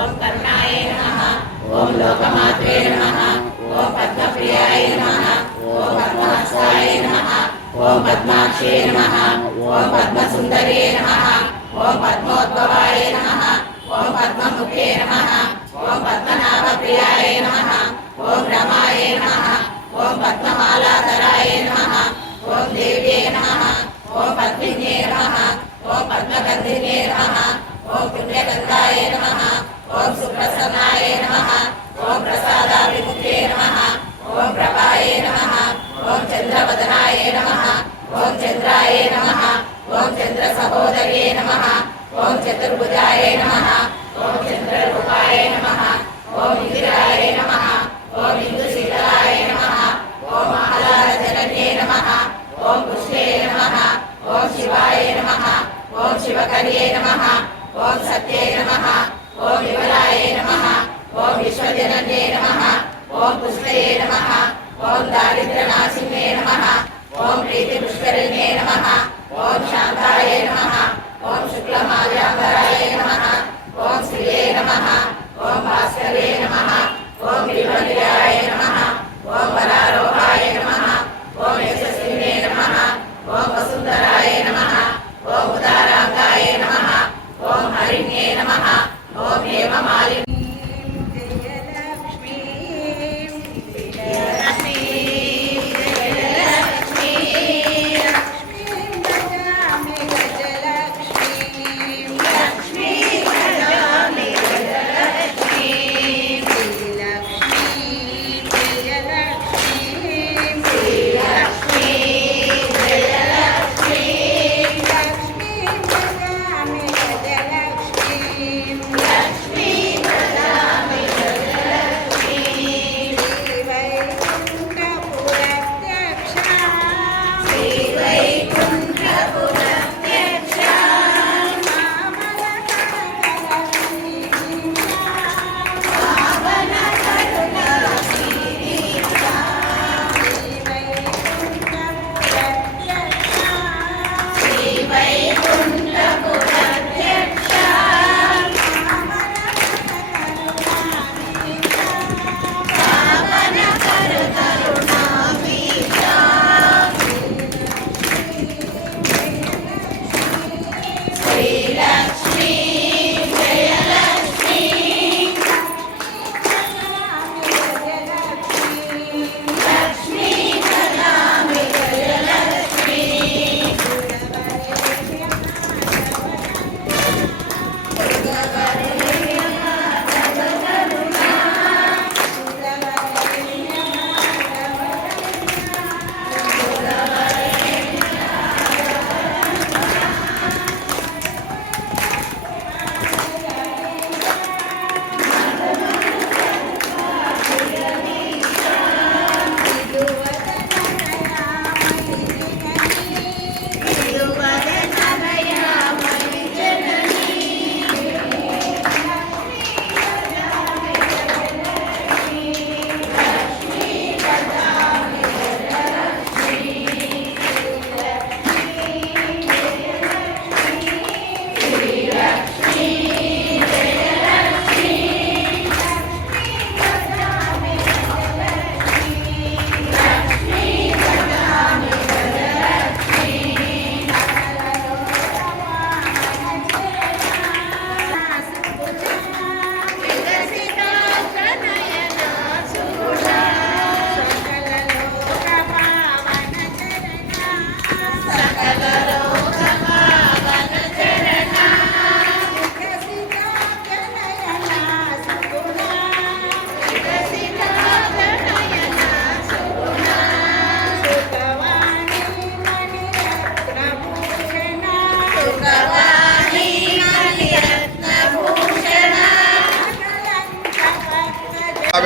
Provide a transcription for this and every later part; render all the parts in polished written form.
ओम कर्णाय नमः। ओम लोकमात्रे नमः। ओम पद्मप्रियाय नमः। ओम पद्महस्ताय नमः। ओम पद्माक्षे नमः। ओम पद्मसुंदरे नमः। ओम पद्मोद्भवाय नमः। ओम पद्ममुखे नमः। ओम पद्मनाभप्रियाय नमः। ओम रमाय नमः। ओम पद्ममालाधराय नमः। ओम देव्ये नमः। ओम पद्मिन्ये नमः। ओम पद्मगन्धिन्ये नमः। ओम पुण्यगन्धाय नमः। ओम सुप्रसन्नाय नमः। ओम प्रसादाभिमुखे नमः। ओम प्रभाय नमः। ओम चन्द्रवदनाय नमः। ओम चन्द्राय नमः। ओम चन्द्रसहोदर्ये नमः। ओम चतुर्भुजाय नमः। ओम चन्द्ररूपाय नमः। ओम इंदिराय नमः। ओम इंदुशीतलाय नमः। ओम आह्लादजनन्ये नमः। ओम पुष्टे नमः। ओम शिवाय नमः। ओम शिवकर्ये नमः। ओम सत्ये नमः। ओम विमलाय नमः। ओम विश्वजनन्ये नमः। ओम पुष्टये नमः। ओम दारिद्र्यनाशिन्ये नमः। ओम प्रीतिपुष्करिण्ये नमः। ओम शान्ताय नमः। ओम शुक्लमाल्याम्बराय नमः। ओम श्रिये नमः। ओम भास्करे नमः। ओम गिरिवलयाय नमः। ओम वरारोहाय नमः। ओम यशस्विने नमः। ओम वसुन्धराय नमः। ओम उदाराङ्गाय नमः। ओम हरिण्ये नमः। ओम हेममालिन्ये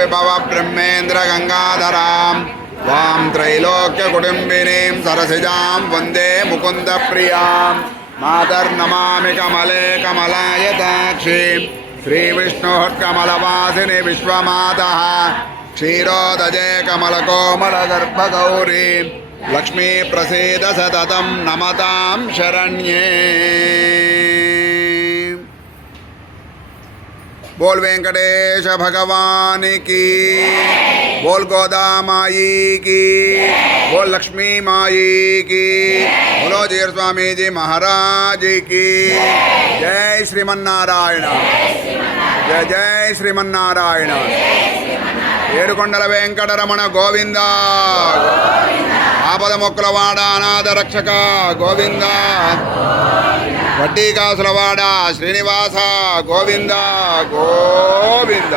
विभव ब्रह्मेन्द्र गंगाधरां वां त्रैलोक्यकुटुम्बिनीं सरसिजां वन्दे मुकुन्दप्रियां मातर्नमामि कमले कमलायताक्षीं श्रीविष्णोः विश्वमातः क्षीरोदजे कमलकोमलगर्भगौरीं लक्ष्मी प्रसीद सततं नमतां शरण्ये। बोल वेंकटेश भगवान की, बोल गोदा माई की, बोल लक्ष्मी माई की, बोलो जीर स्वामी जी महाराज की। जय श्रीमन्नारायण, जय जय श्रीमन्नारायण। ఏడుకొండల వెంకటరమణ గోవింద, ఆపద మొక్కులవాడ అనాథ రక్షక గోవింద, వడ్డీ కాసులవాడ శ్రీనివాస గోవింద గోవింద।